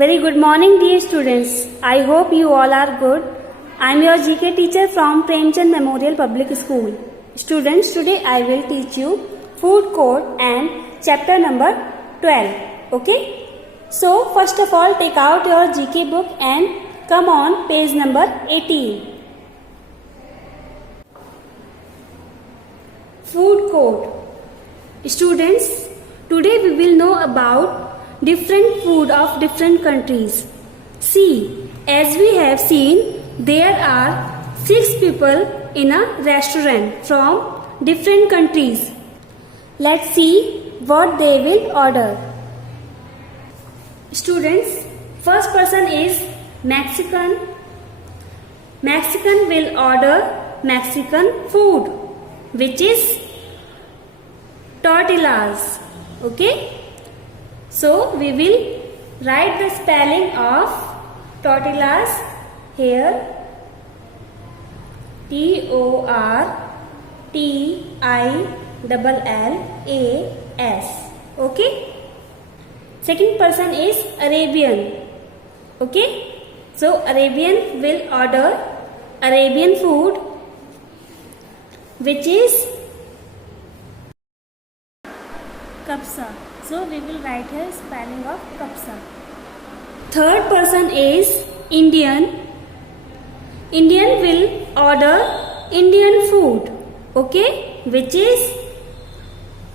Very good morning, dear students. I hope you all are good. I am your GK teacher from Premchand Memorial Public School. Students, today I will teach you food court and chapter number 12. Okay? So, first of all, take out your GK book and come on page number 18. Food court. Students, today we will know about different food of different countries. See, as we have seen, there are 6 people in a restaurant from different countries. Let's see what they will order. Students, first person is Mexican. Mexican will order Mexican food, which is tortillas. Okay? So, we will write the spelling of tortillas here. Tortillas. Okay? Second person is Arabian. Okay? So, Arabian will order Arabian food, which is kapsa. So, we will write here spelling of kapsa. Third person is Indian. Indian will order Indian food. Okay? Which is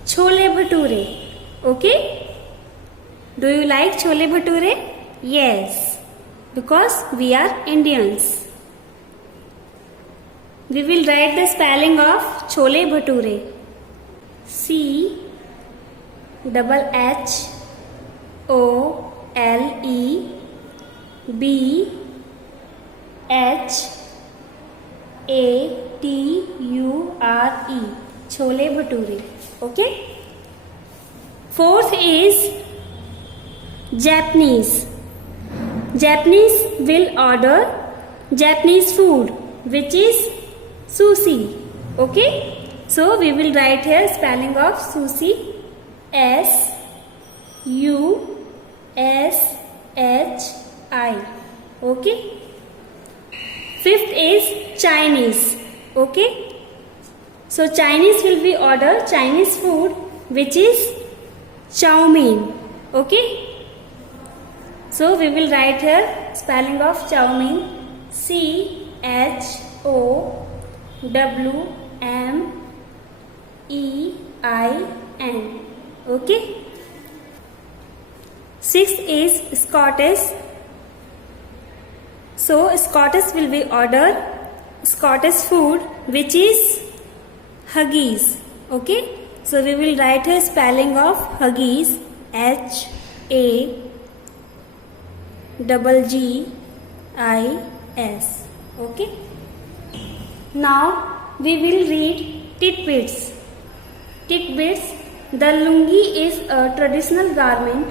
chole bhature. Okay? Do you like chole bhature? Yes. Because we are Indians. We will write the spelling of chole bhature. CHOLEBHATURE. Chole bhature. Okay? Fourth is Japanese. Japanese will order Japanese food, which is sushi. Okay? So we will write here spelling of sushi. SUSHI. Okay? Fifth is Chinese. Okay? So Chinese will be order Chinese food, which is chow mein. Okay? So we will write here spelling of chow mein. CHOWMEIN. Okay? Sixth is Scottish. So Scottish will be order Scottish food, which is haggis. Okay? So we will write here spelling of haggis. HAGGIS. Okay? Now we will read tidbits. Tidbits. The lungi is a traditional garment,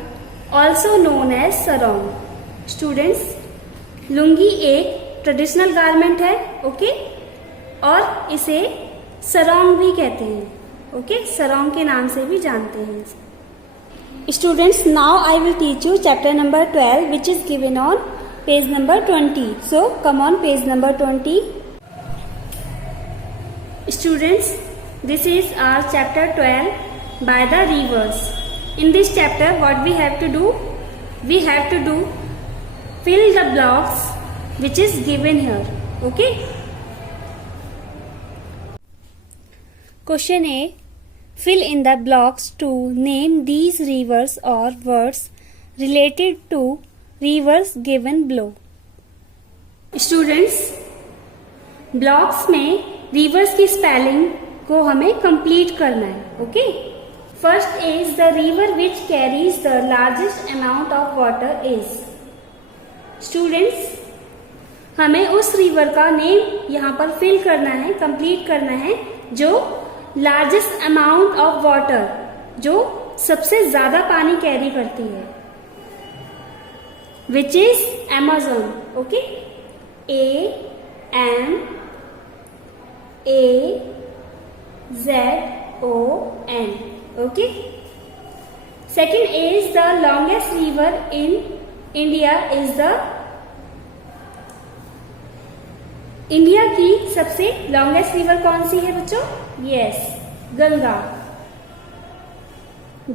also known as sarong. Students, lungi एक traditional garment है. Okay? और इसे सरोंग भी कहते हैं. Okay? सरोंग के नाम से भी जानते हैं. Students, now I will teach you chapter number 12, which is given on page number 20. So come on page number 20. Students, this is our chapter 12 by the rivers. In this chapter, what we have to do? We have to do fill the blocks which is given here. Okay? Question A. Fill in the blocks to name these rivers or words related to rivers given below. Students, blocks में rivers की spelling को हमें complete करना है. Okay? First is the river which carries the largest amount of water is. Students, हमें उस river का name यहाँ पर फिल करना है, कंप्लीट करना है, जो लार्जेस्ट अमाउंट ऑफ वाटर, जो सबसे ज्यादा पानी कैरी करती है, which is Amazon. Okay? AMAZON. Okay? Second is the longest river in India India की सबसे लॉन्गेस्ट रिवर कौन सी है बच्चों? Yes, Ganga.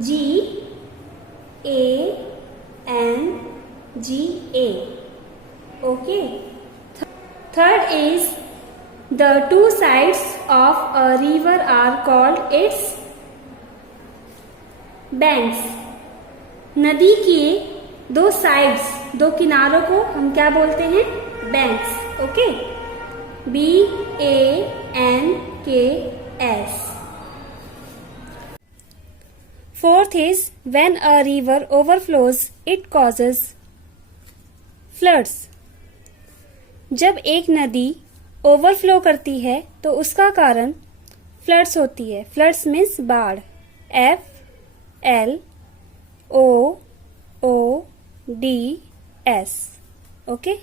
GANGA। Okay. Third is the two sides of a river are called its banks. नदी के दो sides, दो किनारों को हम क्या बोलते हैं? Banks. Okay, BANKS। Fourth is when a river overflows, it causes floods. जब एक नदी ओवरफ्लो करती है तो उसका कारण फ्लड्स होती है। फ्लड्स मीन्स बाढ़। FLOODS। Okay.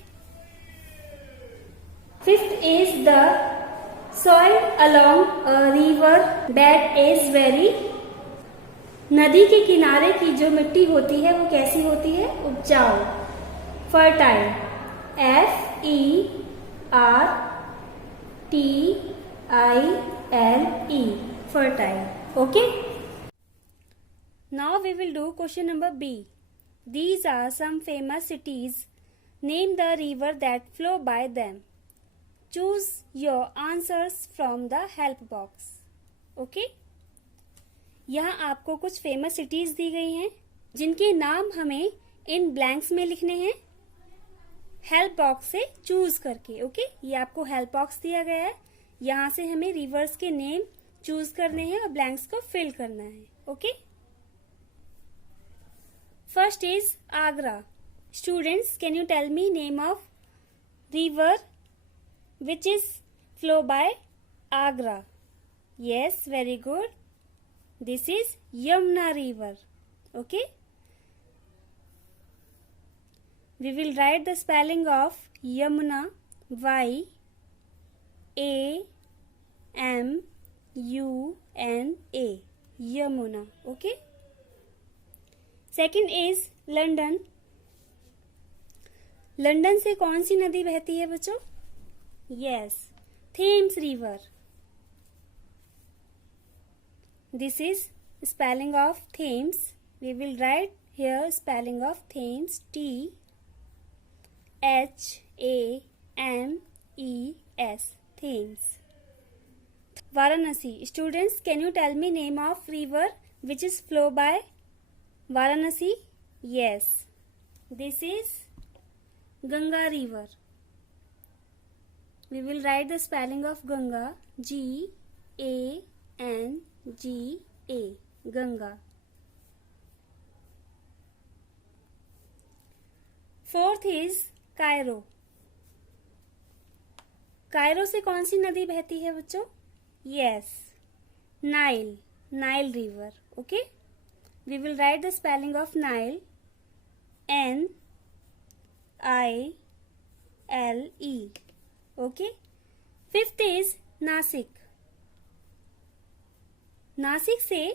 Fifth is the soil along a river bed is very। नदी के किनारे की जो मिट्टी होती है वो कैसी होती है? उपजाऊ, fertile. FERTILE, fertile. Okay. Now we will do question number B. These are some famous cities. Name the river that flow by them. Choose your answers from the help box. Okay? यहाँ आपको कुछ famous cities दी गई हैं जिनके नाम हमें इन blanks में लिखने हैं हेल्प बॉक्स से चूज करके। ओके, ये आपको हेल्प बॉक्स दिया गया है, यहाँ से हमें रिवर्स के नेम चूज करने हैं और ब्लैंक्स को फिल करना है। Okay, first is Agra. Students, can you tell me name of river which is flow by Agra? Yes, very good. This is Yamuna river. Okay. We will write the spelling of Yamuna. YAMUNA. Yamuna. Okay. Second is London. London से कौन सी नदी बहती है बच्चों? Yes, Thames river. This is spelling of Thames. We will write here spelling of Thames. THAMES. Thames. Varanasi. Students, can you tell me name of river which is flow by Varanasi? Yes. This is Ganga river. We will write the spelling of Ganga. GANGA. Ganga. Fourth is Cairo. Cairo से कौन सी नदी बहती है बच्चों? Yes, Nile, Nile river. Okay, we will write the spelling of Nile. NILE. Okay. Fifth is Nashik. Nashik से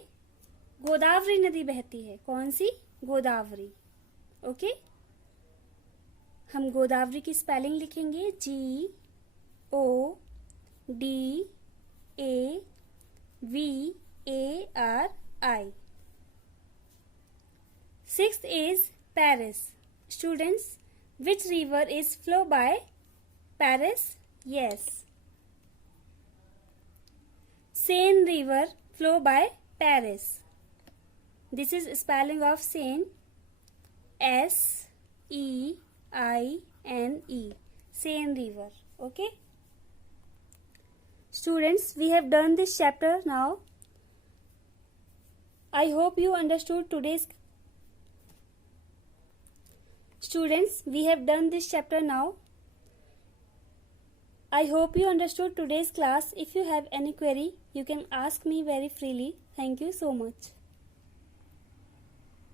गोदावरी नदी बहती है. कौन सी? गोदावरी. ओके, हम गोदावरी की स्पेलिंग लिखेंगे GODAVARI. Sixth is Paris. Students, which river is flow by Paris? Yes, Seine river flow by Paris. This is spelling of Seine. SEINE. Seine river. Okay. Students, we have done this chapter now. I hope you understood today's. Students, we have done this chapter now. I hope you understood today's class. If you have any query, you can ask me very freely. Thank you so much.